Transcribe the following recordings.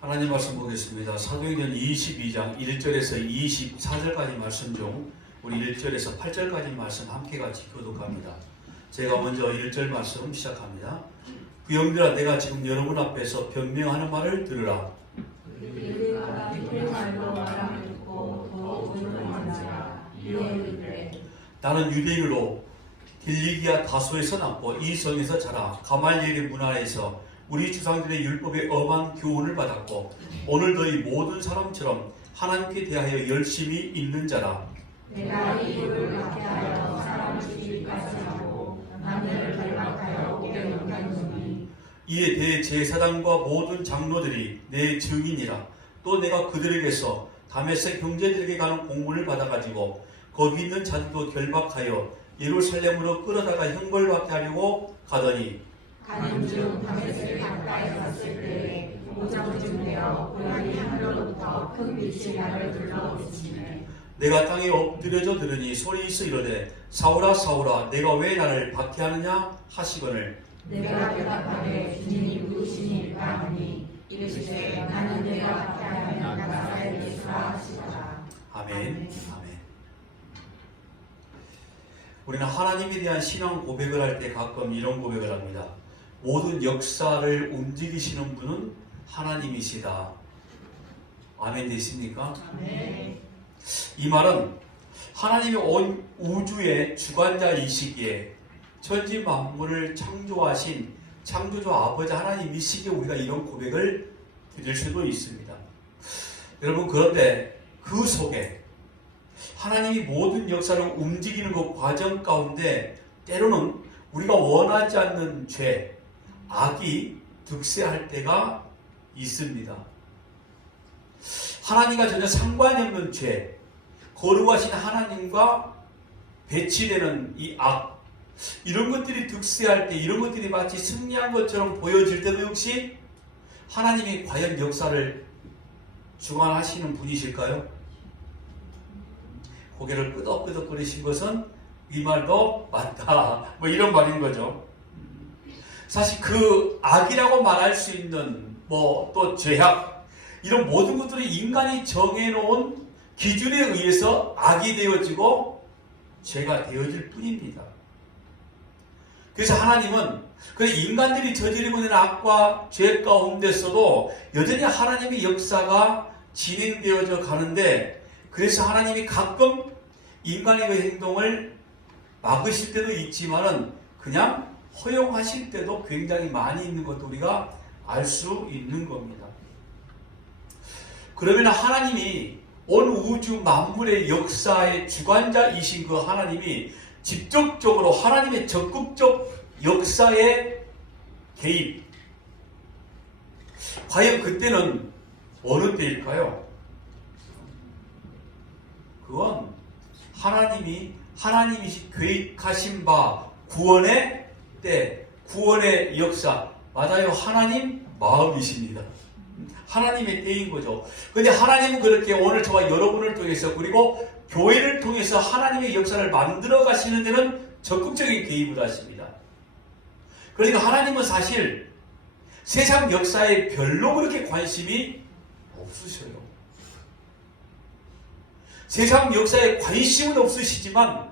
하나님 말씀 보겠습니다. 사도행전 22장 1절에서 24절까지 말씀 중 우리 1절에서 8절까지 말씀 함께 같이 교독합니다. 제가 먼저 1절 말씀 시작합니다. 그 영들아, 내가 지금 여러분 앞에서 변명하는 말을 들으라. 나는 유대인으로 길리기아 다소에서 낳고 이 성에서 자라 가말리엘의 문화에서 우리 주상들의 율법에 엄한 교훈을 받았고 오늘 너희 모든 사람처럼 하나님께 대하여 열심히 있는 자라. 내가 이 일을 박해하여 사람을 죽이기까지 하고 남녀를 결박하여 옥에 연단하니 이에 대제사장과 모든 장로들이 내 증인이라. 또 내가 그들에게서 다메섹 형제들에게 가는 공문을 받아가지고 거기 있는 자들도 결박하여 예루살렘으로 끌어다가 형벌받게 하려고 가더니 가는 중 다메섹에 가까이 갔을 때에 오장쯤 되어 고라니 하늘로부터 큰 빛이 나를 둘러비치네. 내가 땅에 엎드려져 들으니 소리 있어 이르되 사울아 사울아 내가 왜 나를 박해하느냐 하시거늘 내가 대답하되 주님이 누구시니까 하니 이르시되 나는 내가 박해하면 나사렛 예수라 하시더라. 아멘. 아멘. 우리는 하나님에 대한 신앙 고백을 할 때 가끔 이런 고백을 합니다. 모든 역사를 움직이시는 분은 하나님이시다. 아멘 되십니까? 아멘. 이 말은 하나님이 온 우주의 주관자이시기에 천지 만물을 창조하신 창조주 아버지 하나님이시기에 우리가 이런 고백을 드릴 수도 있습니다. 여러분, 그런데 그 속에 하나님이 모든 역사를 움직이는 그 과정 가운데 때로는 우리가 원하지 않는 죄, 악이 득세할 때가 있습니다. 하나님과 전혀 상관이 없는 죄, 거룩하신 하나님과 배치되는 이 악, 이런 것들이 득세할 때, 이런 것들이 마치 승리한 것처럼 보여질 때도 역시 하나님이 과연 역사를 주관하시는 분이실까요? 고개를 끄덕끄덕거리신 것은 이 말도 맞다. 뭐 이런 말인 거죠. 사실 그 악이라고 말할 수 있는 또 죄악, 이런 모든 것들이 인간이 정해놓은 기준에 의해서 악이 되어지고 죄가 되어질 뿐입니다. 그래서 하나님은 그 인간들이 저지르고 있는 악과 죄 가운데서도 여전히 하나님의 역사가 진행되어져 가는데, 그래서 하나님이 가끔 인간의 그 행동을 막으실 때도 있지만은 그냥 허용하실 때도 굉장히 많이 있는 것도 우리가 알 수 있는 겁니다. 그러면 하나님이 온 우주 만물의 역사의 주관자이신 그 하나님이 직접적으로 하나님의 적극적 역사에 개입. 과연 그때는 어느 때일까요? 그건 하나님이 계획하신 바 구원의 때, 구원의 역사, 맞아요. 하나님 마음이십니다. 하나님의 때인 거죠. 그런데 하나님은 그렇게 오늘 저와 여러분을 통해서, 그리고 교회를 통해서 하나님의 역사를 만들어 가시는 데는 적극적인 개입을 하십니다. 그러니까 하나님은 사실 세상 역사에 별로 그렇게 관심이 없으셔요. 세상 역사에 관심은 없으시지만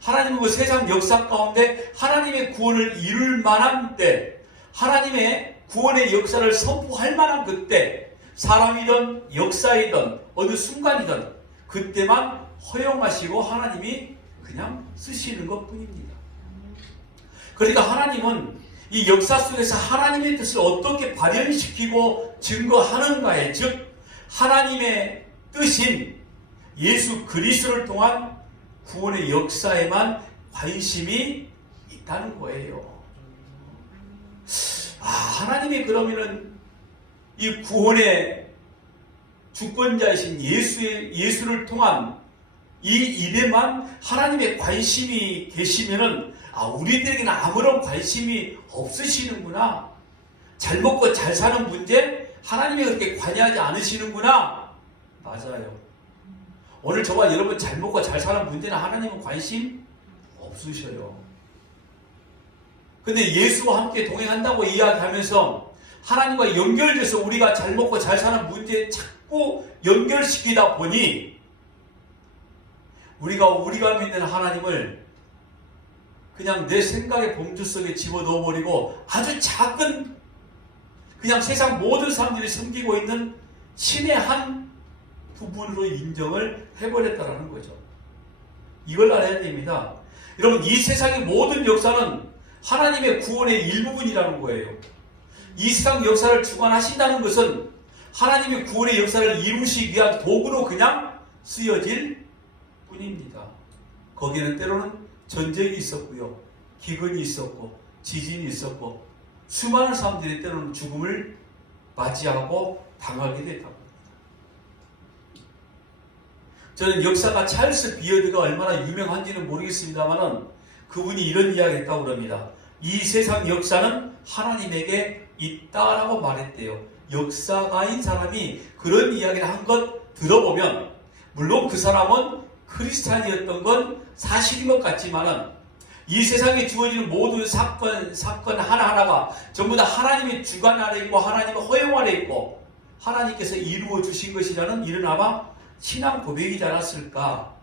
하나님은 그 세상 역사 가운데 하나님의 구원을 이룰 만한 때, 하나님의 구원의 역사를 선포할 만한 그때, 사람이든 역사이든 어느 순간이든 그때만 허용하시고 하나님이 그냥 쓰시는 것뿐입니다. 그러니까 하나님은 이 역사 속에서 하나님의 뜻을 어떻게 발현시키고 증거하는가에, 즉 하나님의 뜻인 예수 그리스도를 통한 구원의 역사에만 관심이 있다는 거예요. 하나님이 그러면은 이 구원의 주권자이신 예수를 통한 이 일에만 하나님의 관심이 계시면은 우리들에게는 아무런 관심이 없으시는구나. 잘 먹고 잘 사는 문제 하나님이 그렇게 관여하지 않으시는구나. 맞아요. 오늘 저와 여러분 잘 먹고 잘 사는 문제는 하나님은 관심 없으셔요. 근데 예수와 함께 동행한다고 이야기하면서 하나님과 연결돼서 우리가 잘 먹고 잘 사는 문제에 자꾸 연결시키다 보니 우리가 믿는 하나님을 그냥 내 생각의 범주 속에 집어넣어버리고 아주 작은 그냥 세상 모든 사람들이 섬기고 있는 신의 한 부분으로 인정을 해버렸다는 거죠. 이걸 알아야 됩니다. 여러분, 이 세상의 모든 역사는 하나님의 구원의 일부분이라는 거예요. 이 세상 역사를 주관하신다는 것은 하나님의 구원의 역사를 이루시기 위한 도구로 그냥 쓰여질 뿐입니다. 거기에는 때로는 전쟁이 있었고요, 기근이 있었고, 지진이 있었고, 수많은 사람들이 때로는 죽음을 맞이하고 당하게 됐다고 합니다. 저는 역사가 찰스 비어드가 얼마나 유명한지는 모르겠습니다만은 그분이 이런 이야기를 했다고 그럽니다. 이 세상 역사는 하나님에게 있다라고 말했대요. 역사가인 사람이 그런 이야기를 한 것 들어보면, 물론 그 사람은 크리스찬이었던 건 사실인 것 같지만은 이 세상에 주어지는 모든 사건 하나하나가 전부 다 하나님의 주관 아래 있고 하나님의 허용 아래 있고 하나님께서 이루어 주신 것이라는 이런 아마 신앙 고백이지 않았을까.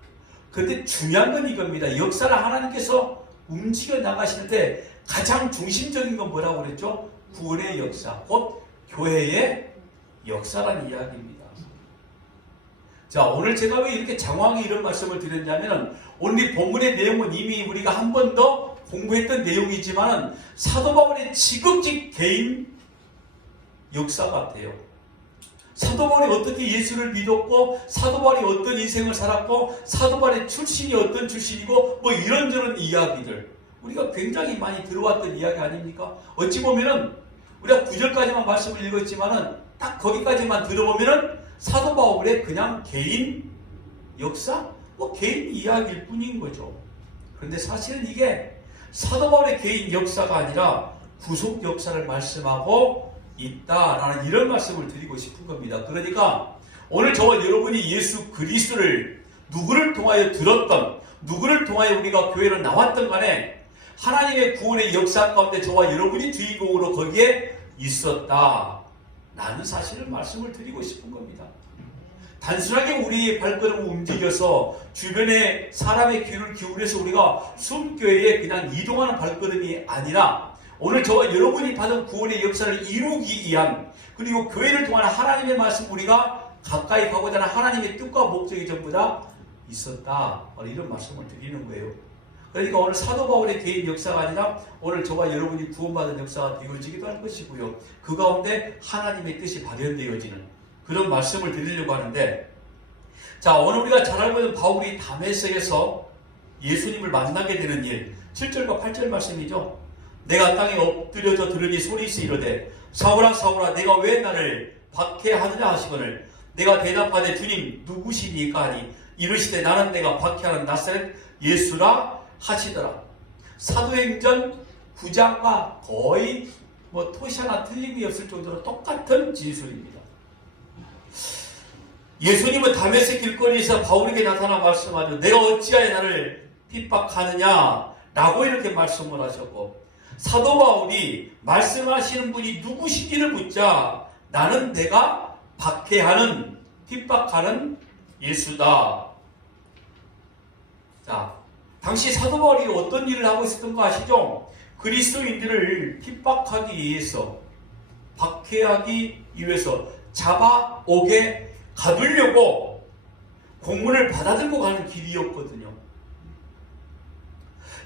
그런데 중요한 건 이겁니다. 역사를 하나님께서 움직여 나가시는데 가장 중심적인 건 뭐라고 그랬죠? 구원의 역사, 곧 교회의 역사라는 이야기입니다. 자, 오늘 제가 왜 이렇게 장황히 이런 말씀을 드렸냐면 오늘 이 본문의 내용은 이미 우리가 한 번 더 공부했던 내용이지만 사도 바울의 지극히 개인 역사 같아요. 사도 바울이 어떻게 예수를 믿었고, 사도 바울이 어떤 인생을 살았고, 사도 바울의 출신이 어떤 출신이고, 뭐 이런저런 이야기들 우리가 굉장히 많이 들어왔던 이야기 아닙니까? 어찌 보면은 우리가 9절까지만 말씀을 읽었지만은 딱 거기까지만 들어보면은 사도 바울의 그냥 개인 역사, 뭐 개인 이야기일 뿐인 거죠. 그런데 사실은 이게 사도 바울의 개인 역사가 아니라 구속 역사를 말씀하고 있다라는 이런 말씀을 드리고 싶은 겁니다. 그러니까 오늘 저와 여러분이 예수 그리스도를 누구를 통하여 들었던, 누구를 통하여 우리가 교회로 나왔던 간에 하나님의 구원의 역사 가운데 저와 여러분이 주인공으로 거기에 있었다 라는 사실을 말씀을 드리고 싶은 겁니다. 단순하게 우리의 발걸음을 움직여서 주변에 사람의 귀를 기울여서 우리가 숨교회에 그냥 이동하는 발걸음이 아니라 오늘 저와 여러분이 받은 구원의 역사를 이루기 위한, 그리고 교회를 통한 하나님의 말씀, 우리가 가까이 가고자 하는 하나님의 뜻과 목적이 전부 다 있었다, 이런 말씀을 드리는 거예요. 그러니까 오늘 사도 바울의 개인 역사가 아니라 오늘 저와 여러분이 구원받은 역사가 이루어지기도 할 것이고요, 그 가운데 하나님의 뜻이 발현되어지는 그런 말씀을 드리려고 하는데, 자, 오늘 우리가 잘 알고 있는 바울이 다메섹에서 예수님을 만나게 되는 일, 7절과 8절 말씀이죠. 내가 땅에 엎드려져 들으니 소리있어 이르되 사울아 사울아 내가 왜 나를 박해하느냐 하시거늘 내가 대답하되 주님 누구시니까 하니 이르시되 나는 내가 박해하는 나사렛 예수라 하시더라. 사도행전 9장과 거의 토시 하나 틀림이 없을 정도로 똑같은 진술입니다. 예수님은 다메섹 길거리에서 바울에게 나타나 말씀하죠. 내가 어찌하여 나를 핍박하느냐 라고 이렇게 말씀을 하셨고, 사도 바울이 말씀하시는 분이 누구신지를 묻자 나는 내가 박해하는, 핍박하는 예수다. 자, 당시 사도 바울이 어떤 일을 하고 있었던 거 아시죠? 그리스도인들을 핍박하기 위해서, 박해하기 위해서 잡아오게 가두려고 공문을 받아들고 가는 길이었거든요.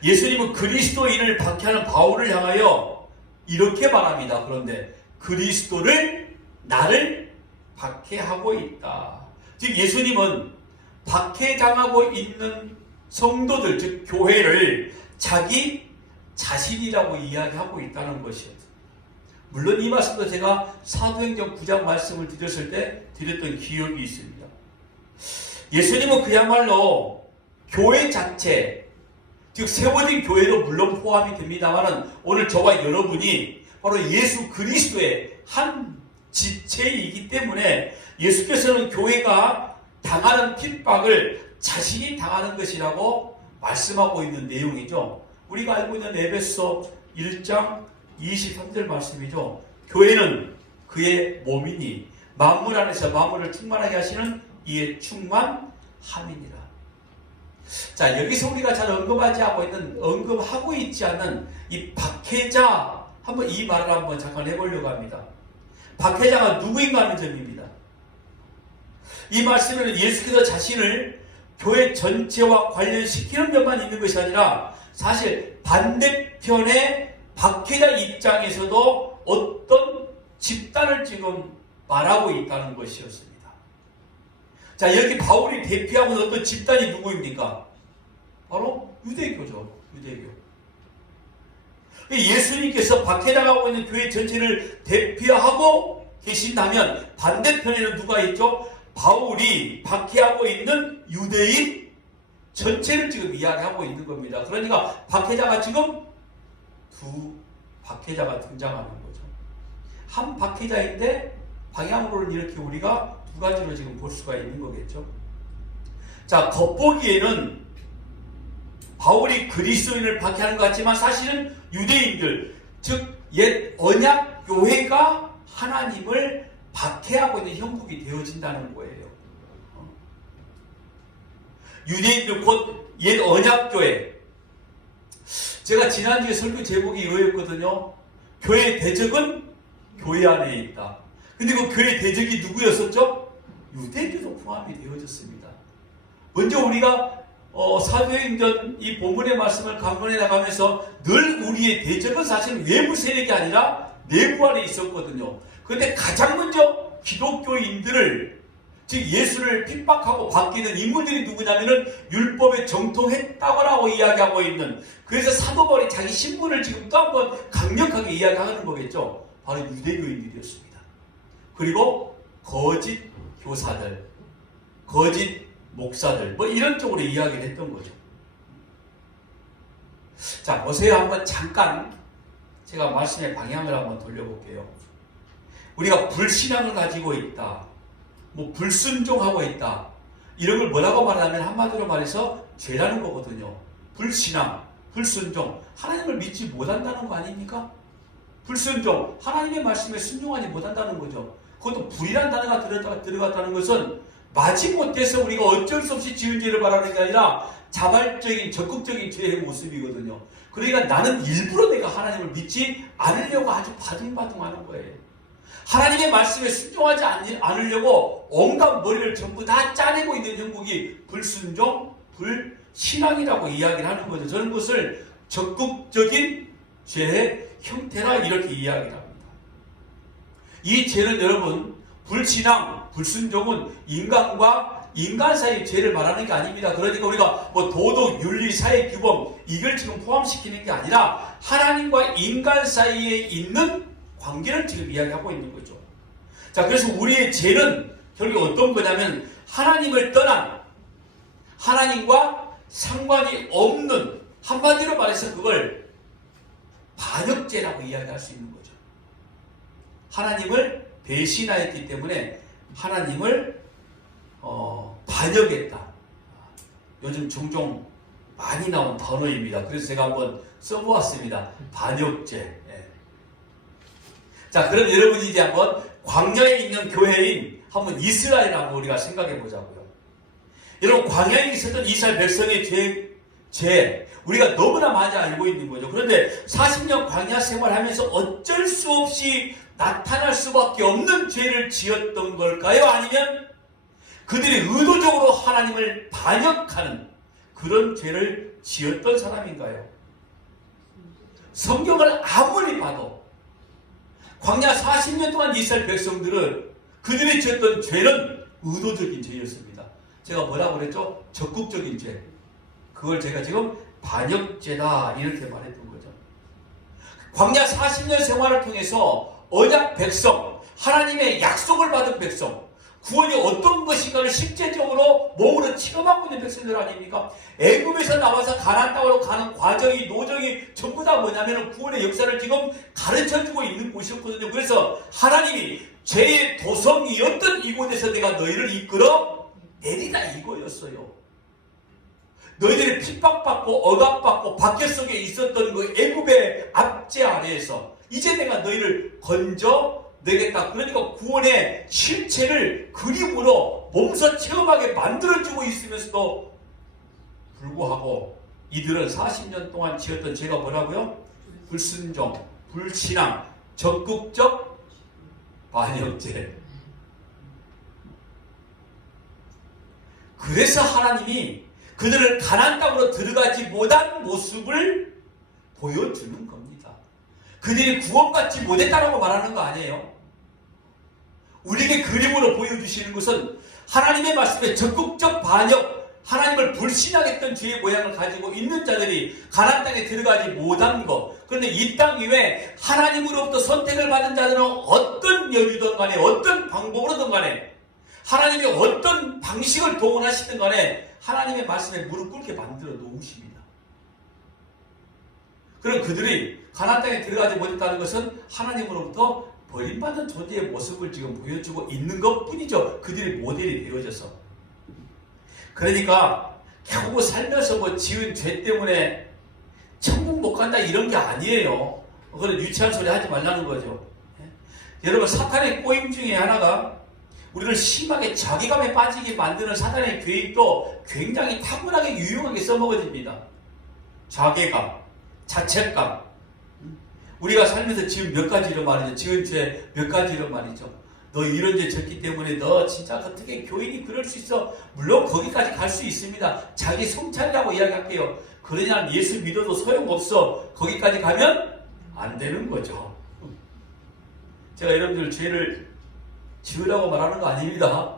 예수님은 그리스도인을 박해하는 바울을 향하여 이렇게 말합니다. 그런데 그리스도를 나를 박해하고 있다. 즉 예수님은 박해당하고 있는 성도들, 즉 교회를 자기 자신이라고 이야기하고 있다는 것이었어요. 물론 이 말씀도 제가 사도행전 9장 말씀을 드렸을 때 드렸던 기억이 있습니다. 예수님은 그야말로 교회 자체, 즉 세워진 교회로 물론 포함이 됩니다만 오늘 저와 여러분이 바로 예수 그리스도의 한 지체이기 때문에 예수께서는 교회가 당하는 핍박을 자신이 당하는 것이라고 말씀하고 있는 내용이죠. 우리가 알고 있는 에베소 1장 23절 말씀이죠. 교회는 그의 몸이니 만물 안에서 만물을 충만하게 하시는 이의 충만함이니라. 자, 여기서 우리가 잘 언급하고 있지 않는 이 박해자, 한번 이 말을 한번 잠깐 해보려고 합니다. 박해자가 누구인가 하는 점입니다. 이 말씀에는 예수께서 자신을 교회 전체와 관련시키는 면만 있는 것이 아니라 사실 반대편의 박해자 입장에서도 어떤 집단을 지금 말하고 있다는 것이었습니다. 자, 여기 바울이 대표하고 있는 어떤 집단이 누구입니까? 바로 유대교죠. 유대교. 예수님께서 박해당하고 있는 교회 전체를 대표하고 계신다면 반대편에는 누가 있죠? 바울이 박해하고 있는 유대인 전체를 지금 이야기하고 있는 겁니다. 그러니까 박해자가 지금 두 박해자가 등장하는 거죠. 한 박해자인데 방향으로는 이렇게 우리가 두 가지로 지금 볼 수가 있는 거겠죠. 자, 겉보기에는 바울이 그리스도인을 박해하는 것 같지만 사실은 유대인들, 즉 옛 언약 교회가 하나님을 박해하고 있는 형국이 되어진다는 거예요. 유대인들 곧 옛 언약 교회. 제가 지난주에 설교 제목이 이거였거든요. 교회의 대적은 교회 안에 있다. 근데 그 교회의 대적이 누구였었죠? 유대인들도 포함이 되어졌습니다. 먼저 우리가 사도행전 이 본문의 말씀을 강론해 나가면서 늘 우리의 대적은 사실 외부 세력이 아니라 내부 안에 있었거든요. 그런데 가장 먼저 기독교인들을, 즉 예수를 핍박하고 바뀌는 인물들이 누구냐면은 율법에 정통했다고 이야기하고 있는, 그래서 사도 바울이 자기 신분을 지금 또 한번 강력하게 이야기하는 거겠죠. 바로 유대교인들이었습니다. 그리고 거짓 교사들, 거짓 목사들, 뭐 이런 쪽으로 이야기를 했던 거죠. 자, 보세요. 한번 잠깐 제가 말씀의 방향을 한번 돌려볼게요. 우리가 불신앙을 가지고 있다, 뭐 불순종하고 있다, 이런 걸 뭐라고 말하면 한마디로 말해서 죄라는 거거든요. 불신앙, 불순종, 하나님을 믿지 못한다는 거 아닙니까? 불순종, 하나님의 말씀에 순종하지 못한다는 거죠. 그것도 불이라는 단어가 들어갔다는 것은 마지못해서 우리가 어쩔 수 없이 지은 죄를 말하는 게 아니라 자발적인 적극적인 죄의 모습이거든요. 그러니까 나는 일부러 내가 하나님을 믿지 않으려고 아주 바둥바둥하는 거예요. 하나님의 말씀에 순종하지 않으려고 온갖 머리를 전부 다 짜내고 있는 형국이 불순종, 불신앙이라고 이야기를 하는 거죠. 저는 그것을 적극적인 죄의 형태라 이렇게 이야기를 합니다. 이 죄는 여러분, 불신앙, 불순종은 인간과 인간 사이의 죄를 말하는 게 아닙니다. 그러니까 우리가 뭐 도덕, 윤리, 사회 규범 이걸 지금 포함시키는 게 아니라 하나님과 인간 사이에 있는 관계를 지금 이야기하고 있는 거죠. 자, 그래서 우리의 죄는 결국 어떤 거냐면 하나님을 떠난, 하나님과 상관이 없는, 한마디로 말해서 그걸 반역죄라고 이야기할 수 있는 거죠. 하나님을 배신하였기 때문에 하나님을 반역했다. 요즘 종종 많이 나온 단어입니다. 그래서 제가 한번 써보았습니다. 반역죄. 자, 그럼 여러분이 이제 한번 광야에 있는 교회인 한번 이스라엘 한번 우리가 생각해 보자고요. 여러분, 광야에 있었던 이스라엘 백성의 죄 우리가 너무나 많이 알고 있는 거죠. 그런데 40년 광야 생활하면서 어쩔 수 없이 나타날 수밖에 없는 죄를 지었던 걸까요? 아니면 그들이 의도적으로 하나님을 반역하는 그런 죄를 지었던 사람인가요? 성경을 아무리 봐도 광야 40년 동안 이스라엘 백성들은 그들이 지었던 죄는 의도적인 죄였습니다. 제가 뭐라고 그랬죠? 적극적인 죄. 그걸 제가 지금 반역죄다 이렇게 말했던 거죠. 광야 40년 생활을 통해서 언약 백성, 하나님의 약속을 받은 백성, 구원이 어떤 것인가를 실제적으로 몸으로 체험하고 있는 백성들 아닙니까? 애굽에서 나와서 가나안 땅으로 가는 과정이, 노정이 전부 다 뭐냐면 구원의 역사를 지금 가르쳐주고 있는 곳이었거든요. 그래서 하나님이 죄의 도성이었던 이곳에서 내가 너희를 이끌어 내리라 이거였어요. 너희들이 핍박받고 억압받고 박해 속에 있었던 그 애굽의 압제 아래에서 이제 내가 너희를 건져 내겠다. 그러니까 구원의 실체를 그림으로 몸소 체험하게 만들어주고 있으면서도 불구하고 이들은 40년 동안 지었던 죄가 뭐라고요? 불순종, 불신앙, 적극적 반역죄. 그래서 하나님이 그들을 가나안 땅으로 들어가지 못한 모습을 보여주는 겁니다. 그들이 구원받지 못했다라고 말하는 거 아니에요. 우리에게 그림으로 보여주시는 것은 하나님의 말씀에 적극적 반역, 하나님을 불신하겠던 죄의 모양을 가지고 있는 자들이 가나안 땅에 들어가지 못한 것. 그런데 이 땅 위에 하나님으로부터 선택을 받은 자들은 어떤 여유든 간에 어떤 방법으로든 간에 하나님이 어떤 방식을 동원하시든 간에 하나님의 말씀에 무릎 꿇게 만들어 놓으십니다. 그럼 그들이 가나안 땅에 들어가지 못했다는 것은 하나님으로부터 버림받은 존재의 모습을 지금 보여주고 있는 것뿐이죠. 그들이 모델이 되어져서. 그러니까 겨우 살면서 뭐 지은 죄 때문에 천국 못 간다 이런 게 아니에요. 그런 유치한 소리 하지 말라는 거죠. 여러분, 사탄의 꼬임 중에 하나가 우리를 심하게 자기감에 빠지게 만드는 사탄의 계획도 굉장히 타고나게 유용하게 써먹어집니다. 자괴감, 자책감. 우리가 살면서 지은 몇 가지로 말이죠. 지은 죄 몇 가지로 말이죠. 너 이런 죄 졌기 때문에 너 진짜 어떻게 교인이 그럴 수 있어? 물론 거기까지 갈 수 있습니다. 자기 성찰이라고 이야기할게요. 그러냐 예수 믿어도 소용없어. 거기까지 가면 안 되는 거죠. 제가 여러분들 죄를 지으라고 말하는 거 아닙니다.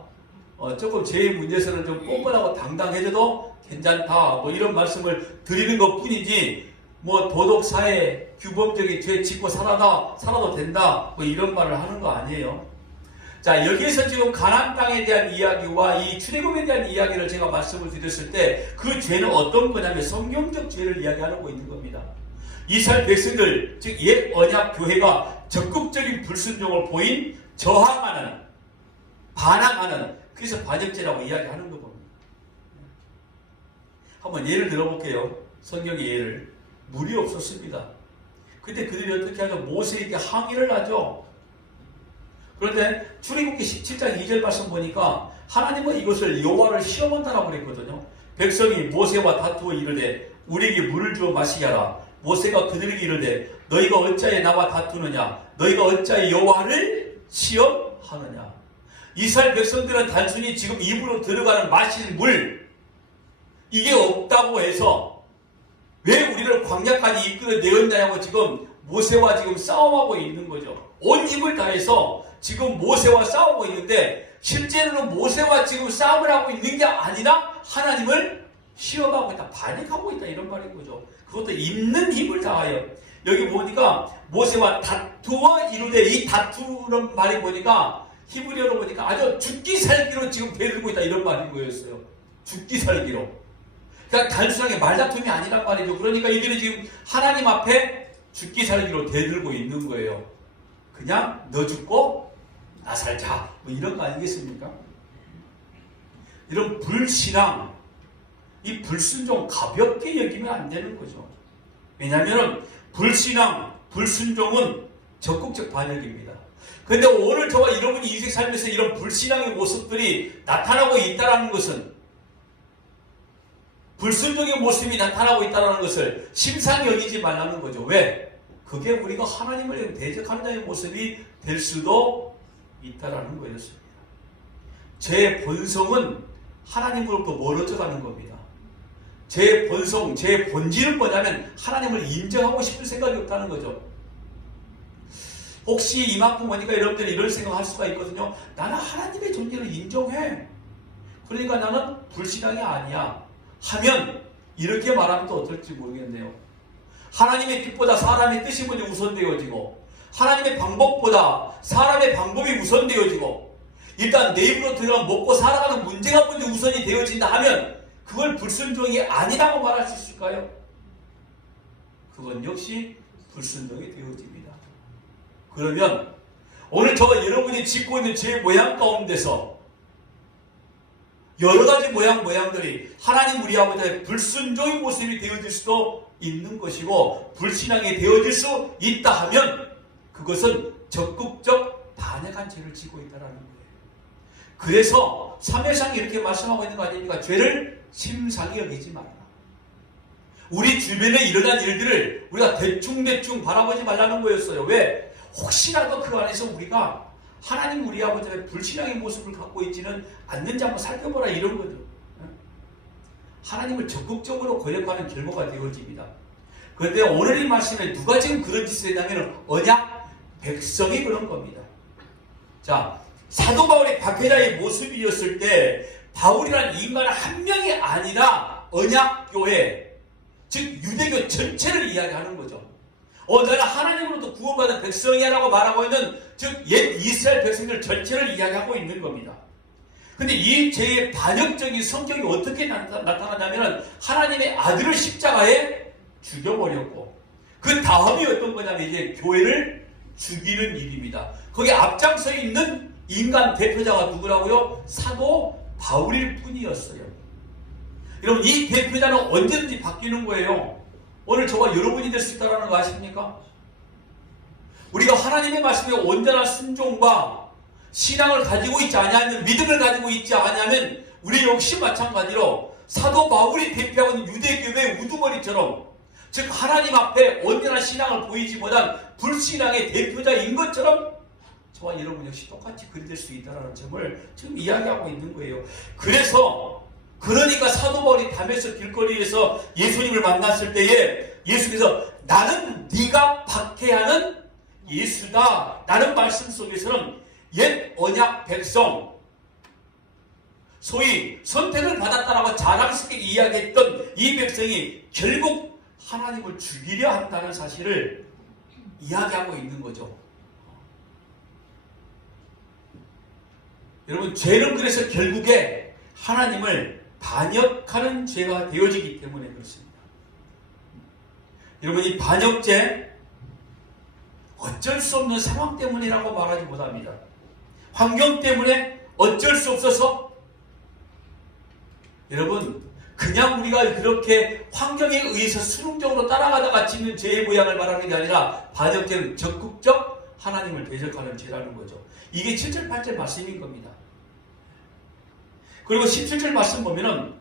조금 죄의 문제에서는 좀 뻔뻔하고 당당해져도 괜찮다. 뭐 이런 말씀을 드리는 것 뿐이지, 뭐 도덕사회, 규범적인 죄 짓고 살아도 된다. 뭐 이런 말을 하는 거 아니에요. 자, 여기에서 지금 가나안 땅에 대한 이야기와 이 출애굽에 대한 이야기를 제가 말씀을 드렸을 때 그 죄는 어떤 거냐면 성경적 죄를 이야기하고 있는 겁니다. 이스라엘 백성들, 즉 옛 언약 교회가 적극적인 불순종을 보인 저항하는, 반항하는, 그래서 반역죄라고 이야기하는 거 봅니다. 한번 예를 들어볼게요. 성경의 예를. 물이 없었습니다. 그때 그들이 어떻게 하죠? 모세에게 항의를 하죠. 그런데 출애굽기 17장 2절 말씀 보니까 하나님은 이것을 여호와를 시험한다라고 그랬거든요. 백성이 모세와 다투어 이르되 우리에게 물을 주어 마시게 하라. 모세가 그들에게 이르되 너희가 어찌하여 나와 다투느냐? 너희가 어찌하여 여호와를 시험하느냐? 이스라엘 백성들은 단순히 지금 입으로 들어가는 마실 물, 이게 없다고 해서 왜 우리를 광야까지 이끌어 내었냐고 지금 모세와 지금 싸움하고 있는 거죠. 온 힘을 다해서 지금 모세와 싸우고 있는데 실제로는 모세와 지금 싸움을 하고 있는 게 아니라 하나님을 시험하고 있다, 반역하고 있다, 이런 말인 거죠. 그것도 있는 힘을 다하여. 여기 보니까 모세와 다투어 이르되, 이 다투는 말이 보니까 히브리어로 보니까 아주 죽기 살기로 지금 대들고 있다, 이런 말인 거였어요. 죽기 살기로. 그러니까 단순하게 말다툼이 아니란 말이죠. 그러니까 이들이 지금 하나님 앞에 죽기 살기로 대들고 있는 거예요. 그냥 너 죽고 나 살자, 뭐 이런 거 아니겠습니까? 이런 불신앙, 이 불순종 가볍게 여기면 안 되는 거죠. 왜냐하면 불신앙, 불순종은 적극적 반역입니다. 그런데 오늘 저와 여러분이 인생 살면서 이런 불신앙의 모습들이 나타나고 있다는 것은, 불순종의 모습이 나타나고 있다는 것을 심상히 여기지 말라는 거죠. 왜? 그게 우리가 하나님을 대적하는 자의 모습이 될 수도 있다라는 거였습니다. 제 본성은 하나님으로부터 멀어져 가는 겁니다. 제 본성, 제 본질은 뭐냐면 하나님을 인정하고 싶은 생각이 없다는 거죠. 혹시 이만큼 보니까 여러분들이 이런 생각을 할 수가 있거든요. 나는 하나님의 존재를 인정해. 그러니까 나는 불신앙이 아니야. 하면 이렇게 말하면 또 어떨지 모르겠네요. 하나님의 뜻보다 사람의 뜻이 먼저 우선되어지고, 하나님의 방법보다 사람의 방법이 우선되어지고, 일단 내 입으로 들어가 먹고 살아가는 문제가 먼저 우선이 되어진다 하면 그걸 불순종이 아니라고 말할 수 있을까요? 그건 역시 불순종이 되어집니다. 그러면 오늘 저와 여러분이 짓고 있는 제 모양 가운데서 여러 가지 모양들이 하나님 우리 아버지의 불순종의 모습이 되어질 수도 있는 것이고, 불신앙이 되어질 수 있다 하면 그것은 적극적 심각한 죄를 지고 있다는 거예요. 그래서 사무엘상이 이렇게 말씀하고 있는 거 아닙니까? 죄를 심상히 여기지 말라. 우리 주변에 일어난 일들을 우리가 대충대충 바라보지 말라는 거였어요. 왜? 혹시라도 그 안에서 우리가 하나님 우리 아버지의 불신앙의 모습을 갖고 있지는 않는지 한번 살펴보라 이런 거죠. 하나님을 적극적으로 거역하는 결과가 되어집니다. 그런데 오늘 이 말씀에 누가 지금 그런 짓을 했냐면 언약 백성이 그런 겁니다. 자, 사도 바울이 박해자의 모습이었을 때 바울이라는 인간 한 명이 아니라 언약교회, 즉 유대교 전체를 이야기하는 거죠. 나는 하나님으로부터 구원받은 백성이야 라고 말하고 있는, 즉 옛 이스라엘 백성들 전체를 이야기하고 있는 겁니다. 근데 이 죄의 반역적인 성격이 어떻게 나타나냐면 하나님의 아들을 십자가에 죽여버렸고, 그 다음이 어떤 거냐면 이제 교회를 죽이는 일입니다. 거기 앞장서 있는 인간 대표자가 누구라고요? 사도 바울일 뿐이었어요. 여러분, 이 대표자는 언제든지 바뀌는 거예요. 오늘 저와 여러분이 될 수 있다는 거 아십니까? 우리가 하나님의 말씀에 온전한 순종과 신앙을 가지고 있지 않으면, 믿음을 가지고 있지 않으면 우리 역시 마찬가지로 사도 바울이 대표하는 유대교회의 우두머리처럼, 즉 하나님 앞에 온전한 신앙을 보이지 못한 불신앙의 대표자인 것처럼 저와 여러분 역시 똑같이 그리 될 수 있다는 점을 지금 이야기하고 있는 거예요. 그러니까 사도 바울이 담에서 길거리에서 예수님을 만났을 때에 예수께서 나는 네가 박해하는 예수다 라는 말씀 속에서는 옛 언약 백성, 소위 선택을 받았다라고 자랑스럽게 이야기했던 이 백성이 결국 하나님을 죽이려 한다는 사실을 이야기하고 있는 거죠. 여러분, 죄는 그래서 결국에 하나님을 반역하는 죄가 되어지기 때문에 그렇습니다. 여러분, 이 반역죄 어쩔 수 없는 상황 때문이라고 말하지 못합니다. 환경 때문에 어쩔 수 없어서, 여러분, 그냥 우리가 그렇게 환경에 의해서 수능적으로 따라가다가 짓는 죄의 모양을 말하는 게 아니라 반역죄는 적극적 하나님을 대적하는 죄라는 거죠. 이게 7절 8절 말씀인 겁니다. 그리고 17절 말씀 보면은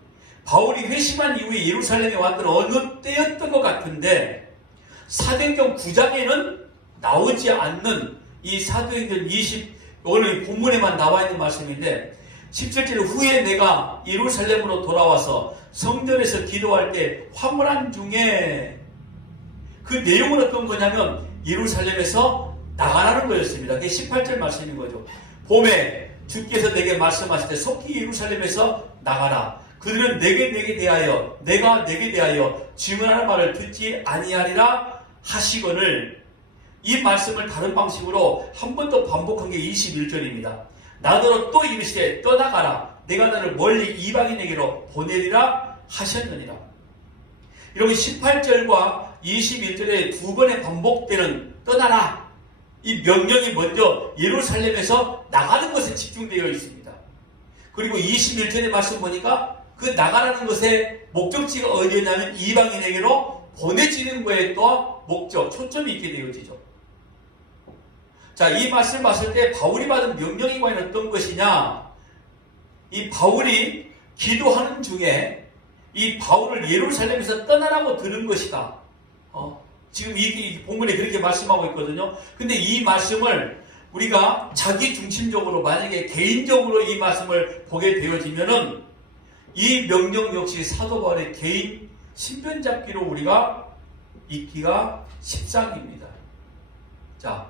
바울이 회심한 이후에 예루살렘에 왔던 어느 때였던 것 같은데 사도행전 9장에는 나오지 않는 이 사도행전 오늘 본문에만 나와 있는 말씀인데 17절 후에 내가 예루살렘으로 돌아와서 성전에서 기도할 때 화물한 중에, 그 내용은 어떤 거냐면 예루살렘에서 나가라는 거였습니다. 그게 18절 말씀인 거죠. 봄에 주께서 내게 말씀하실 때 속히 예루살렘에서 나가라. 그들은 내가 내게 대하여 증언하는 말을 듣지 아니하리라 하시거늘, 이 말씀을 다른 방식으로 한 번 더 반복한 게 21절입니다. 나더러 또 이르시되 떠나가라. 내가 너를 멀리 이방인에게로 보내리라 하셨느니라. 여러분, 18절과 21절에 두 번에 반복되는 떠나라, 이 명령이 먼저 예루살렘에서 나가는 것에 집중되어 있습니다. 그리고 21절의 말씀 보니까 그 나가라는 것의 목적지가 어디였냐면 이방인에게로 보내지는 거에 또 목적, 초점이 있게 되어지죠. 자, 이 말씀을 봤을 때 바울이 받은 명령이 과연 어떤 것이냐? 이 바울이 기도하는 중에 이 바울을 예루살렘에서 떠나라고 들은 것이다. 지금 이 본문에 그렇게 말씀하고 있거든요. 근데 이 말씀을 우리가 자기 중심적으로, 만약에 개인적으로 이 말씀을 보게 되어지면은 이 명령 역시 사도 바울의 개인 신변잡기로 우리가 읽기가 십상입니다. 자,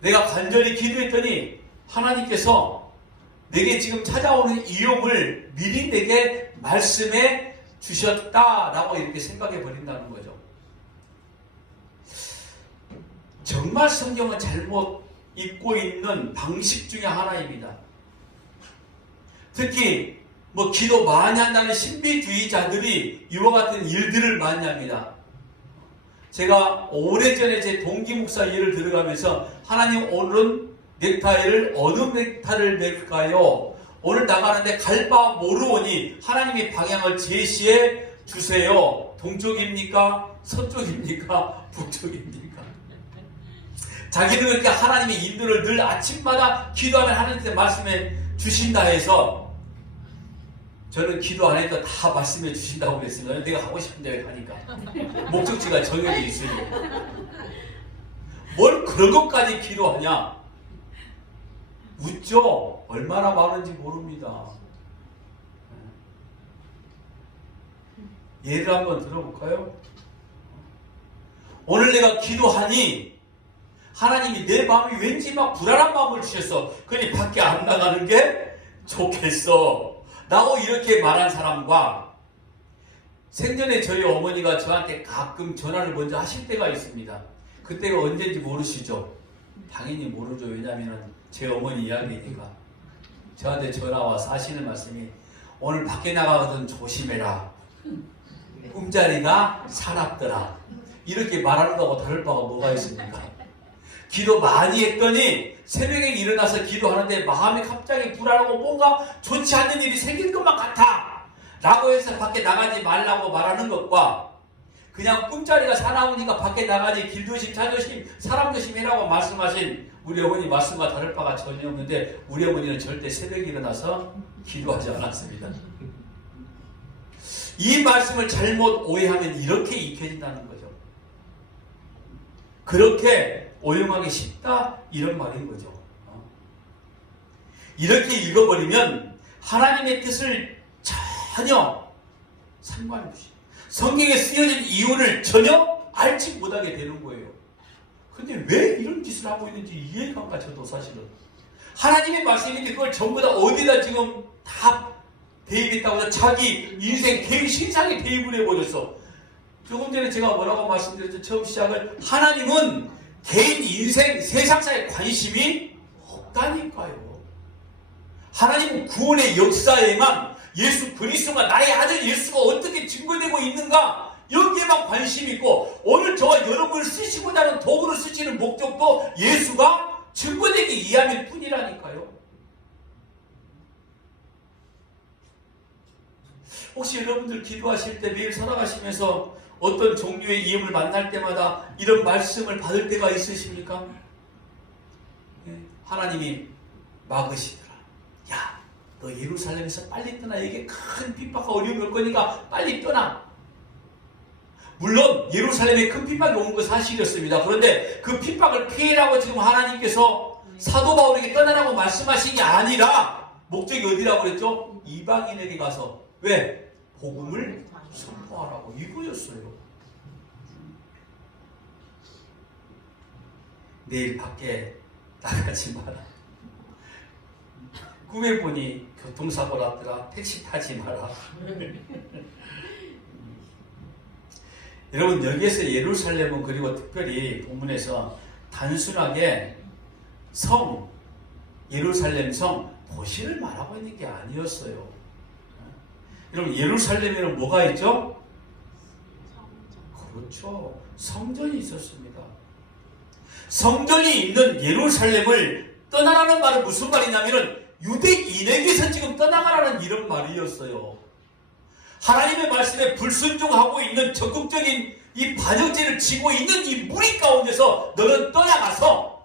내가 간절히 기도했더니 하나님께서 내게 지금 찾아오는 위험을 미리 내게 말씀해 주셨다라고 이렇게 생각해 버린다는 거죠. 정말 성경을 잘못 읽고 있는 방식 중에 하나입니다. 특히 기도 많이 한다는 신비주의자들이 이와 같은 일들을 많이 합니다. 제가 오래전에 제 동기 목사 일을 들어가면서 하나님 오늘은 넥타이를 어느 넥타이를 맬까요? 오늘 나가는데 갈 바 모르오니 하나님의 방향을 제시해 주세요. 동쪽입니까? 서쪽입니까? 북쪽입니까? 자기는 그렇게 하나님의 인도를 늘 아침마다 기도하면 하나님께 말씀해 주신다 해서 저는 기도 안 해도 다 말씀해 주신다고 그랬습니다. 내가 하고 싶은 데 가니까. 목적지가 정해져 있으니. 뭘 그런 것까지 기도하냐? 웃죠? 얼마나 많은지 모릅니다. 예를 한번 들어볼까요? 오늘 내가 기도하니 하나님이 내 마음이 왠지 막 불안한 마음을 주셨어. 그러니 밖에 안 나가는 게 좋겠어. 라고 이렇게 말한 사람과 생전에 저희 어머니가 저한테 가끔 전화를 먼저 하실 때가 있습니다. 그때가 언제인지 모르시죠? 당연히 모르죠. 왜냐하면 제 어머니 이야기니까. 저한테 전화 와서 하시는 말씀이 오늘 밖에 나가거든 조심해라. 꿈자리가 사납더라. 이렇게 말하는 거하고 다를 바가 뭐가 있습니까? 기도 많이 했더니 새벽에 일어나서 기도하는데 마음이 갑자기 불안하고 뭔가 좋지 않은 일이 생길 것만 같아 라고 해서 밖에 나가지 말라고 말하는 것과 그냥 꿈자리가 사나우니까 밖에 나가지 길조심, 차조심, 사람 조심이라고 말씀하신 우리 어머니 말씀과 다를 바가 전혀 없는데 우리 어머니는 절대 새벽에 일어나서 기도하지 않았습니다. 이 말씀을 잘못 오해하면 이렇게 익혀진다는 거죠. 그렇게 오용하기 쉽다 이런 말인 거죠. 이렇게 읽어버리면 하나님의 뜻을 전혀 상관없이 성경에 쓰여진 이유를 전혀 알지 못하게 되는 거예요. 근데 왜 이런 짓을 하고 있는지 이해가 안 가, 저도 사실은. 하나님의 말씀인데 그걸 전부 다 어디다 지금 다 대입했다고 해서 자기 인생 개인 신상에 대입을 해버렸어. 조금 전에 제가 뭐라고 말씀드렸죠? 처음 시작을 하나님은 개인 인생 세상사에 관심이 없다니까요. 하나님은 구원의 역사에만 예수 그리스도가 나의 아들 예수가 어떻게 증거되고 있는가 여기에만 관심이 있고 오늘 저와 여러분을 쓰시고자 하는 도구를 쓰시는 목적도 예수가 증거되기 위함일 뿐이라니까요. 혹시 여러분들 기도하실 때 매일 살아가시면서 어떤 종류의 이음을 만날 때마다 이런 말씀을 받을 때가 있으십니까? 하나님이 막으시더라. 야, 너 예루살렘에서 빨리 떠나. 이게 큰 핍박과 어려움이 올 거니까 빨리 떠나. 물론 예루살렘에 큰 핍박이 온 건 사실이었습니다. 그런데 그 핍박을 피해라고 지금 하나님께서 사도 바울에게 떠나라고 말씀하신 게 아니라 목적이 어디라고 그랬죠? 이방인에게 가서 왜? 복음을 선포하라고 이거였어요. 내일 밖에 나가지 마라. 꿈에 보니 교통사고 났더라. 택시 타지 마라. 여러분 여기에서 예루살렘은 그리고 특별히 본문에서 단순하게 성, 예루살렘 성 도시를 말하고 있는 게 아니었어요. 여러분 예루살렘에는 뭐가 있죠? 그렇죠. 성전이 있었습니다. 성전이 있는 예루살렘을 떠나라는 말은 무슨 말이냐면은 유대인에게서 지금 떠나가라는 이런 말이었어요. 하나님의 말씀에 불순종하고 있는 적극적인 이 반역죄를 지고 있는 이 무리 가운데서 너는 떠나가서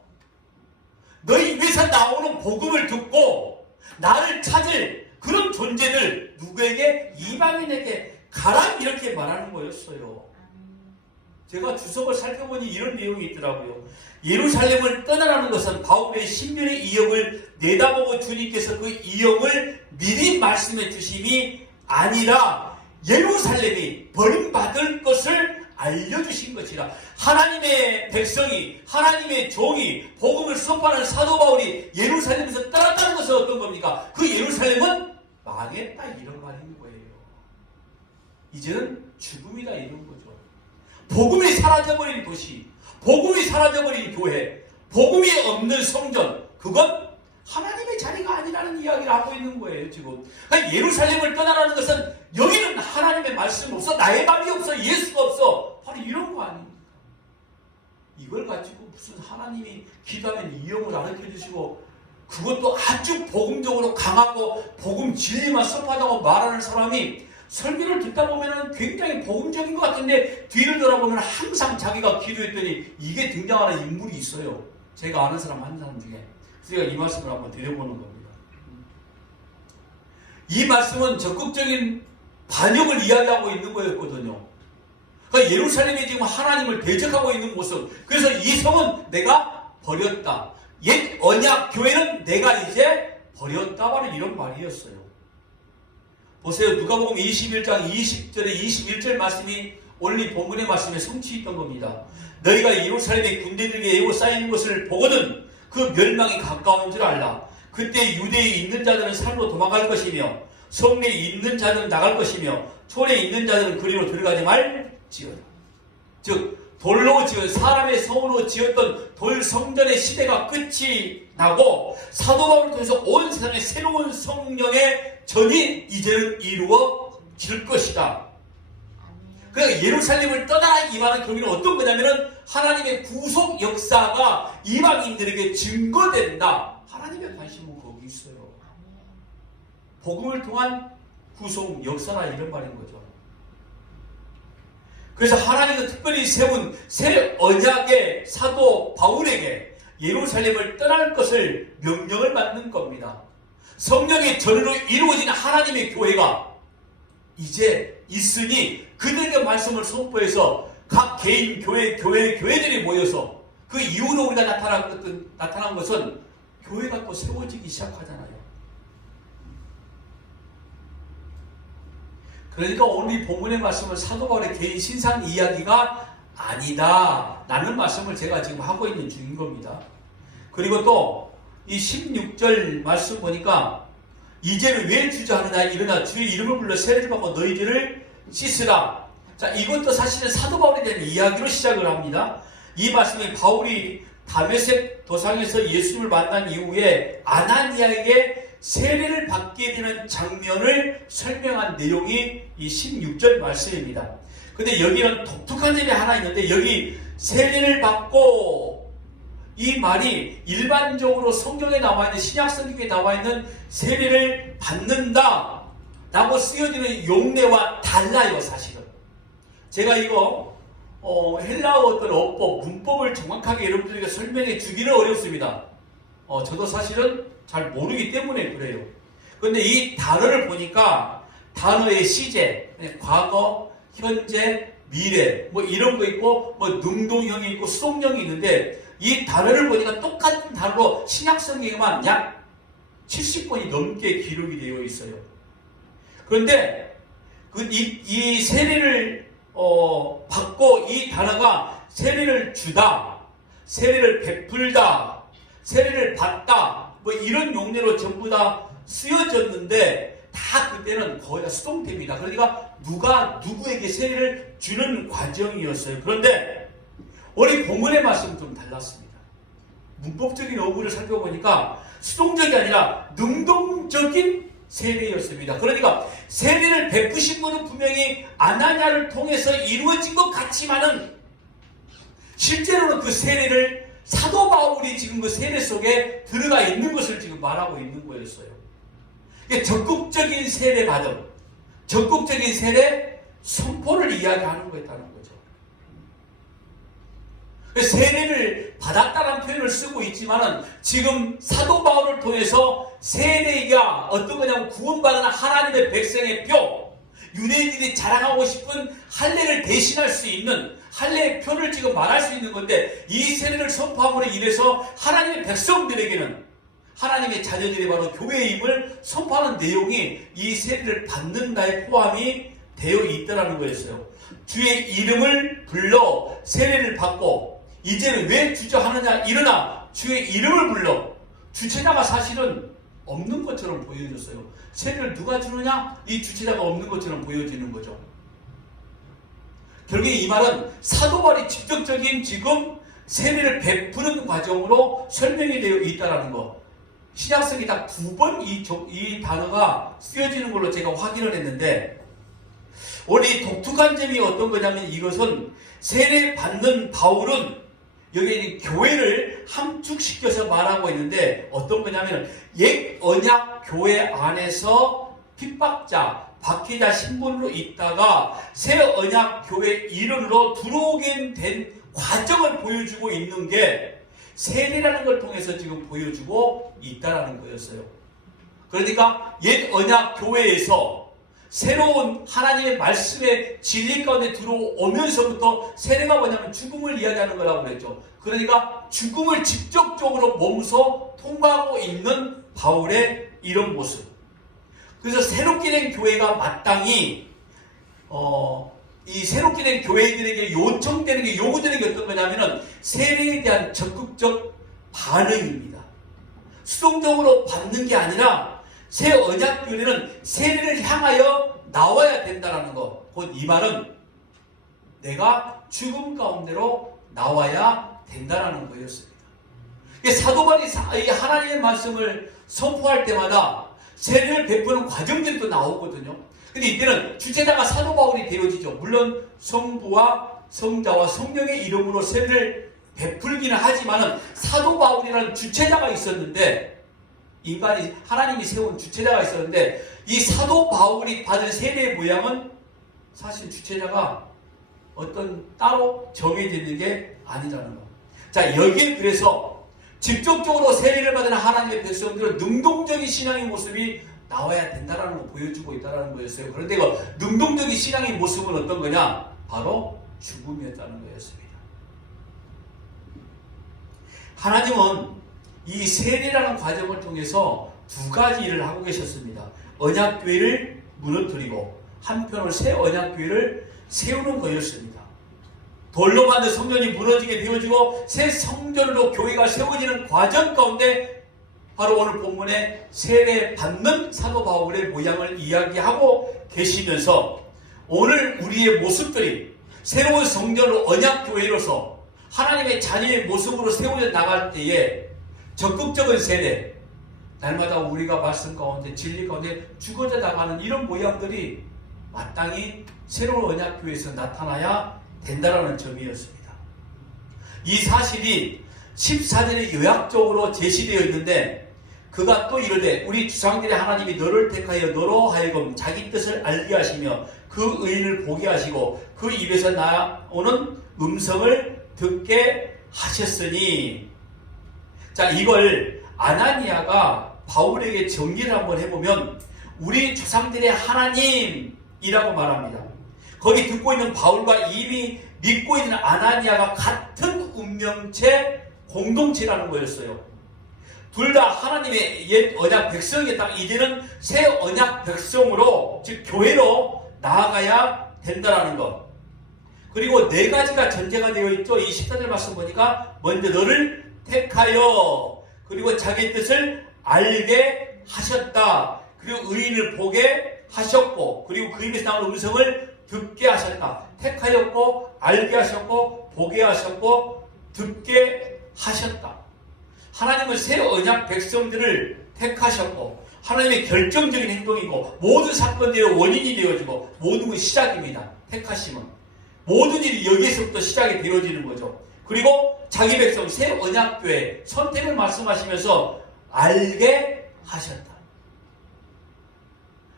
너희 입에서 나오는 복음을 듣고 나를 찾을 그런 존재들 누구에게? 이방인에게 가라 이렇게 말하는 거였어요. 제가 주석을 살펴보니 이런 내용이 있더라고요. 예루살렘을 떠나라는 것은 바울의 신년의 이역을 내다보고 주님께서 그 이역을 미리 말씀해 주심이 아니라 예루살렘이 버림받을 것을 알려주신 것이라. 하나님의 백성이 하나님의 종이 복음을 선포하는 사도 바울이 예루살렘에서 떠났다는 것은 어떤 겁니까? 그 예루살렘은 망했다 이런 말인 거예요. 이제는 죽음이다 이런 거죠. 복음이 사라져버린 도시, 복음이 사라져버린 교회, 복음이 없는 성전, 그건 하나님의 자리가 아니라는 이야기를 하고 있는 거예요 지금. 그러니까 예루살렘을 떠나라는 것은 여기는 하나님의 말씀 없어, 나의 말이 없어, 예수가 없어, 바로 이런 거 아닙니까? 이걸 가지고 무슨 하나님이 기도하면 이용을 가르쳐주시고 그것도 아주 복음적으로 강하고 복음 진리만 선포하다고 말하는 사람이 설교를 듣다 보면 굉장히 복음적인 것 같은데 뒤를 돌아보면 항상 자기가 기도했더니 이게 등장하는 인물이 있어요. 제가 아는 사람 한 사람 중에. 제가 이 말씀을 한번 드려보는 겁니다. 이 말씀은 적극적인 반역을 이야기하고 있는 거였거든요. 그러니까 예루살렘이 지금 하나님을 대적하고 있는 모습. 그래서 이 성은 내가 버렸다. 옛 언약 교회는 내가 이제 버렸다. 바로 이런 말이었어요. 보세요. 누가복음 21장 20절에 21절 말씀이 오늘 이 본문의 말씀에 성취했던 겁니다. 너희가 예루살렘의 군대들에게 에워싸이는 것을 보거든 그 멸망이 가까운 줄 알라. 그때 유대에 있는 자들은 산으로 도망갈 것이며 성내에 있는 자들은 나갈 것이며 촌에 있는 자들은 그리로 들어가지 말지어다. 즉 돌로 지은 사람의 성으로 지었던 돌 성전의 시대가 끝이 나고 사도 바울을 통해서 온 세상에 새로운 성령의 전이 이제는 이루어질 것이다. 그러니까 예루살렘을 떠나 임하는 경위는 어떤 거냐면은 하나님의 구속 역사가 이방인들에게 증거된다. 하나님의 관심은 거기 있어요. 복음을 통한 구속 역사나 이런 말인 거죠. 그래서 하나님은 특별히 세운 새 언약의 사도 바울에게 예루살렘을 떠날 것을 명령을 받는 겁니다. 성령의 전으로 이루어진 하나님의 교회가 이제 있으니 그들에게 말씀을 선포해서 각 개인 교회들이 모여서 그 이후로 우리가 나타난 것은 교회가 또 세워지기 시작하잖아요. 그러니까 오늘 이 본문의 말씀은 사도 바울의 개인 신상 이야기가 아니다 라는 말씀을 제가 지금 하고 있는 중인 겁니다. 그리고 또 이 16절 말씀 보니까 이제는 왜 주저하느냐 일어나 주의 이름을 불러 세례를 받고 너희들을 씻으라. 자, 이것도 사실은 사도 바울에 대한 이야기로 시작을 합니다. 이 말씀이 바울이 다메섹 도상에서 예수님을 만난 이후에 아나니아에게 세례를 받게 되는 장면을 설명한 내용이 이 16절 말씀입니다. 근데 여기는 독특한 점이 하나 있는데 여기 세례를 받고 이 말이 일반적으로 성경에 나와 있는 신약 성경에 나와 있는 세례를 받는다 라고 쓰여지는 용례와 달라요. 사실은 제가 이거 헬라어 어떤 어법, 문법을 정확하게 여러분들에게 설명해 주기는 어렵습니다. 저도 사실은 잘 모르기 때문에 그래요. 그런데 이 단어를 보니까 단어의 시제, 과거, 현재, 미래 뭐 이런 거 있고 뭐 능동형이 있고 수동형이 있는데 이 단어를 보니까 똑같은 단어로 신약 성경에만 약 70번이 넘게 기록이 되어 있어요. 그런데 이 세례를 받고 이 단어가 세례를 주다, 세례를 베풀다, 세례를 받다 뭐 이런 용례로 전부 다 쓰여졌는데 다 그때는 거의 다 수동태입니다. 그러니까 누가 누구에게 세례를 주는 과정이었어요. 그런데 오늘 본문의 말씀은 좀 달랐습니다. 문법적인 어구를 살펴보니까 수동적이 아니라 능동적인 세례였습니다. 그러니까 세례를 베푸신 분은 분명히 아나니아를 통해서 이루어진 것 같지만은 실제로는 그 세례를 사도 바울이 지금 그 세례 속에 들어가 있는 것을 지금 말하고 있는 거였어요. 적극적인 세례 받음, 적극적인 세례 선포를 이야기하는 거였다는 거죠. 세례를 받았다는 표현을 쓰고 있지만은 지금 사도 바울을 통해서 세례가 어떤 거냐면 구원받은 하나님의 백성의 표, 유대인들이 자랑하고 싶은 할례를 대신할 수 있는 할례의 표를 지금 말할 수 있는 건데 이 세례를 선포함으로 인해서 하나님의 백성들에게는 하나님의 자녀들이 바로 교회의 힘을 선포하는 내용이 이 세례를 받는다에 포함이 되어 있더라는 거였어요. 주의 이름을 불러 세례를 받고 이제는 왜 주저하느냐 일어나 주의 이름을 불러 주체자가 사실은 없는 것처럼 보여졌어요. 세례를 누가 주느냐? 이 주체자가 없는 것처럼 보여지는 거죠. 결국에 이 말은 사도 바울이 직접적인 지금 세례를 베푸는 과정으로 설명이 되어 있다는 거. 신약성이 딱 2번 이 단어가 쓰여지는 걸로 제가 확인을 했는데 오늘 이 독특한 점이 어떤 거냐면 이것은 세례 받는 바울은 여기 교회를 함축시켜서 말하고 있는데 어떤 거냐면 옛 언약 교회 안에서 핍박자, 박해자 신분으로 있다가 새 언약 교회 일원으로 들어오게 된 과정을 보여주고 있는 게 세례라는 걸 통해서 지금 보여주고 있다라는 거였어요. 그러니까 옛 언약 교회에서 새로운 하나님의 말씀의 진리 가운데 들어오면서부터 세례가 뭐냐면 죽음을 이야기하는 거라고 그랬죠. 그러니까 죽음을 직접적으로 몸소 통과하고 있는 바울의 이런 모습. 그래서 새롭게 된 교회가 마땅히 이 새롭게 된 교회들에게 요청되는 게, 요구되는 게 어떤 거냐면은 세례에 대한 적극적 반응입니다. 수동적으로 받는 게 아니라 새 언약교회는 세례를 향하여 나와야 된다는 거. 곧 이 말은 내가 죽음 가운데로 나와야 된다는 거였습니다. 사도 바울이 하나님의 말씀을 선포할 때마다 세례를 베푸는 과정들이 또 나오거든요. 근데 이때는 주체자가 사도 바울이 되어지죠. 물론 성부와 성자와 성령의 이름으로 세례를 베풀기는 하지만은 사도 바울이라는 주체자가 있었는데, 인간이 하나님이 세운 주체자가 있었는데, 이 사도 바울이 받은 세례의 모양은 사실 주체자가 어떤 따로 정해져 있는 게 아니라는 거. 자, 여기에 그래서 직접적으로 세례를 받은 하나님의 백성들은 능동적인 신앙의 모습이 나와야 된다는 걸 보여주고 있다는 거였어요. 그런데 그 능동적인 신앙의 모습은 어떤 거냐? 바로 죽음이었다는 거였습니다. 하나님은 이 세례라는 과정을 통해서 두 가지 일을 하고 계셨습니다. 언약교회를 무너뜨리고 한편으로 새 언약교회를 세우는 거였습니다. 돌로 만든 성전이 무너지게 되어지고 새 성전으로 교회가 세워지는 과정 가운데 바로 오늘 본문에 세례 받는 사도 바울의 모양을 이야기하고 계시면서 오늘 우리의 모습들이 새로운 성전으로 언약교회로서 하나님의 자녀의 모습으로 세워져 나갈 때에 적극적인 세례, 날마다 우리가 말씀 가운데 진리 가운데 죽어져 나가는 이런 모양들이 마땅히 새로운 언약교회에서 나타나야 된다는 점이었습니다. 이 사실이 14절에 요약적으로 제시되어 있는데, 그가 또 이르되 우리 조상들의 하나님이 너를 택하여 너로 하여금 자기 뜻을 알게 하시며 그 의인을 보게 하시고 그 입에서 나오는 음성을 듣게 하셨으니. 자, 이걸 아나니아가 바울에게 정리를 한번 해보면 우리 조상들의 하나님이라고 말합니다. 거기 듣고 있는 바울과 이미 믿고 있는 아나니아가 같은 운명체 공동체라는 거였어요. 둘 다 하나님의 옛 언약 백성이었다가 이제는 새 언약 백성으로, 즉 교회로 나아가야 된다는 것. 그리고 네 가지가 전제가 되어 있죠. 이 14절 말씀 보니까 먼저 너를 택하여, 그리고 자기 뜻을 알게 하셨다, 그리고 의인을 보게 하셨고, 그리고 그 입에서 나오는 음성을 듣게 하셨다. 택하였고, 알게 하셨고, 보게 하셨고, 듣게 하셨다. 하나님은 새 언약 백성들을 택하셨고, 하나님의 결정적인 행동이고 모든 사건들의 원인이 되어지고 모든 것이 시작입니다. 택하심은 모든 일이 여기에서부터 시작이 되어지는 거죠. 그리고 자기 백성 새 언약교회 선택을 말씀하시면서 알게 하셨다.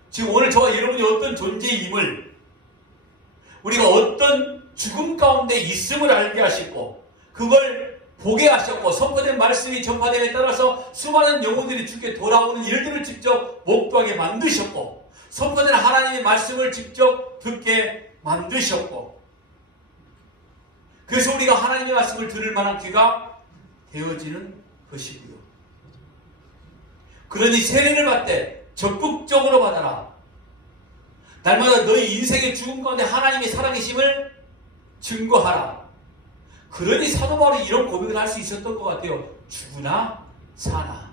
지금 오늘 저와 여러분이 어떤 존재임을, 우리가 어떤 죽음 가운데 있음을 알게 하시고 그걸 보게 하셨고, 선포된 말씀이 전파됨에 따라서 수많은 영혼들이 주께 돌아오는 일들을 직접 목도하게 만드셨고, 선포된 하나님의 말씀을 직접 듣게 만드셨고, 그래서 우리가 하나님의 말씀을 들을 만한 귀가 되어지는 것이고요. 그러니 세례를 받되 적극적으로 받아라. 날마다 너희 인생의 죽음 가운데 하나님의 살아계심을 증거하라. 그러니 사도 바울이 이런 고백을 할 수 있었던 것 같아요. 죽으나 사나.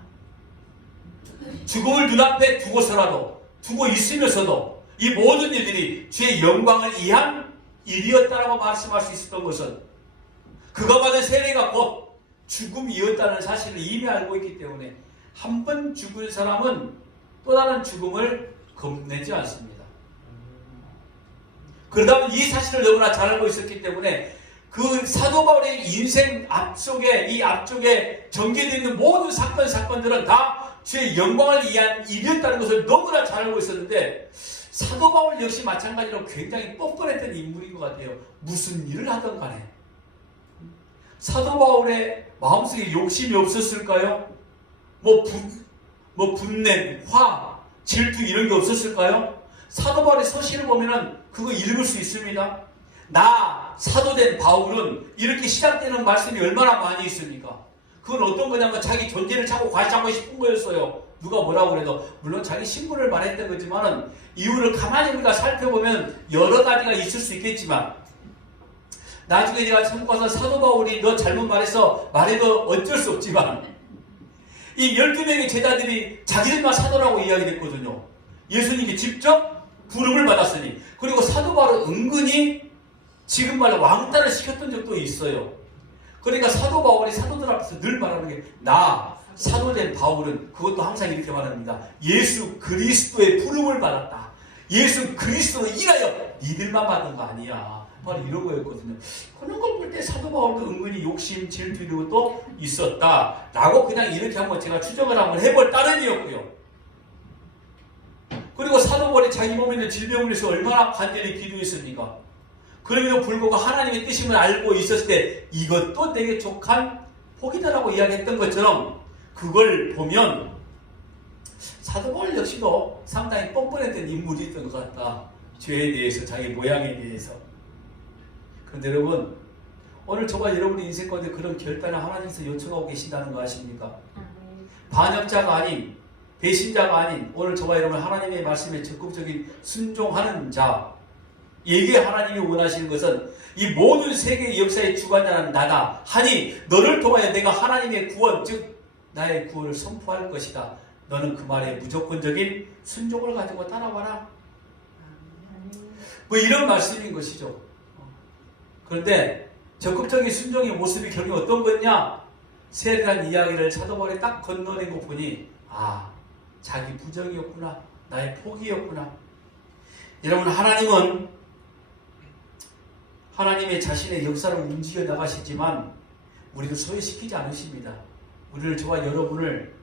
죽음을 눈앞에 두고서라도, 두고 있으면서도 이 모든 일들이 주의 영광을 위한 일이었다라고 말씀할 수 있었던 것은 그가 받은 세례가 곧 죽음이었다는 사실을 이미 알고 있기 때문에 한 번 죽은 사람은 또 다른 죽음을 겁내지 않습니다. 그러다 보니 이 사실을 너무나 잘 알고 있었기 때문에 그 사도 바울의 인생 이 앞쪽에 전개되어 있는 모든 사건들은 다 주의 영광을 위한 일이었다는 것을 너무나 잘 알고 있었는데, 사도 바울 역시 마찬가지로 굉장히 뻔뻔했던 인물인 것 같아요. 무슨 일을 하든 간에 사도 바울의 마음속에 욕심이 없었을까요? 분냄, 화, 질투 이런 게 없었을까요? 사도 바울의 서신을 보면은 그거 읽을 수 있습니다. 나 사도된 바울은 이렇게 시작되는 말씀이 얼마나 많이 있습니까? 그건 어떤 거냐면 자기 존재를 자꾸 과시하고 싶은 거였어요. 누가 뭐라고 그래도 물론 자기 신분을 말했던 거지만은 이유를 가만히 우리가 살펴보면 여러 가지가 있을 수 있겠지만 나중에 제가 처음 가서 사도 바울이 너 잘못 말해도 어쩔 수 없지만 이 12명의 제자들이 자기들만 사도라고 이야기했거든요. 예수님께 직접 부름을 받았으니. 그리고 사도 바울은 은근히 지금 말로 왕따를 시켰던 적도 있어요. 그러니까 사도 바울이 사도들 앞에서 늘 말하는 게 나 사도된 바울은 그것도 항상 이렇게 말합니다. 예수 그리스도의 부름을 받았다. 예수 그리스도로 인하여 니들만 받은 거 아니야. 바로 이런 거였거든요. 그런 걸 볼 때 사도 바울도 은근히 욕심, 질투 이런 것도 있었다라고 그냥 이렇게 한번 제가 추정을 한번 해볼 따름이었고요. 그리고 사도 바울이 자기 몸에 있는 질병을 위해서 얼마나 간절히 기도했습니까? 그럼에도 불구하고 하나님의 뜻임을 알고 있었을 때 이것도 내게 족한 복이다라고 이야기했던 것처럼 그걸 보면 사도 바울 역시도 상당히 뻔뻔했던 인물이었던 것 같다. 죄에 대해서, 자기 모양에 대해서. 그런데 여러분, 오늘 저와 여러분의 인생 가운데 그런 결단을 하나님께서 요청하고 계신다는 거 아십니까? 반역자가 아닌, 배신자가 아닌 오늘 저와 여러분 하나님의 말씀에 적극적인 순종하는 자, 에게 하나님이 원하시는 것은 이 모든 세계의 역사의 주관자는 나다 하니 너를 통하여 내가 하나님의 구원, 즉 나의 구원을 선포할 것이다. 너는 그 말에 무조건적인 순종을 가지고 따라와라. 뭐 이런 말씀인 것이죠. 그런데 적극적인 순종의 모습이 결국 어떤 거냐? 세례란 이야기를 사도 바울이 딱 건너낸 거 보니 자기 부정이었구나. 나의 포기였구나. 여러분, 하나님은 하나님의 자신의 역사를 움직여 나가시지만 우리를 소외시키지 않으십니다. 우리를, 저와 여러분을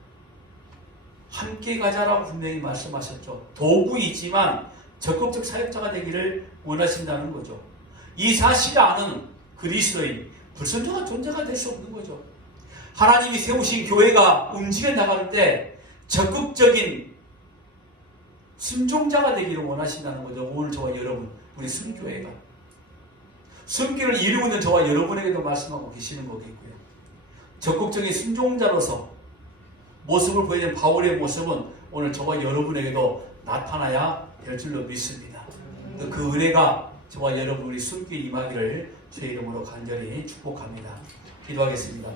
함께 가자라고 분명히 말씀하셨죠. 도구이지만 적극적 사역자가 되기를 원하신다는 거죠. 이 사실을 아는 그리스도인, 불순종한 존재가 될 수 없는 거죠. 하나님이 세우신 교회가 움직여 나갈 때 적극적인 순종자가 되기를 원하신다는 거죠. 오늘 저와 여러분, 우리 순교회가. 순교를 이루고 있는 저와 여러분에게도 말씀하고 계시는 거겠고요. 적극적인 순종자로서 모습을 보이는 바울의 모습은 오늘 저와 여러분에게도 나타나야 될 줄로 믿습니다. 그 은혜가 저와 여러분 우리 순교에 임하기를 주의 이름으로 간절히 축복합니다. 기도하겠습니다.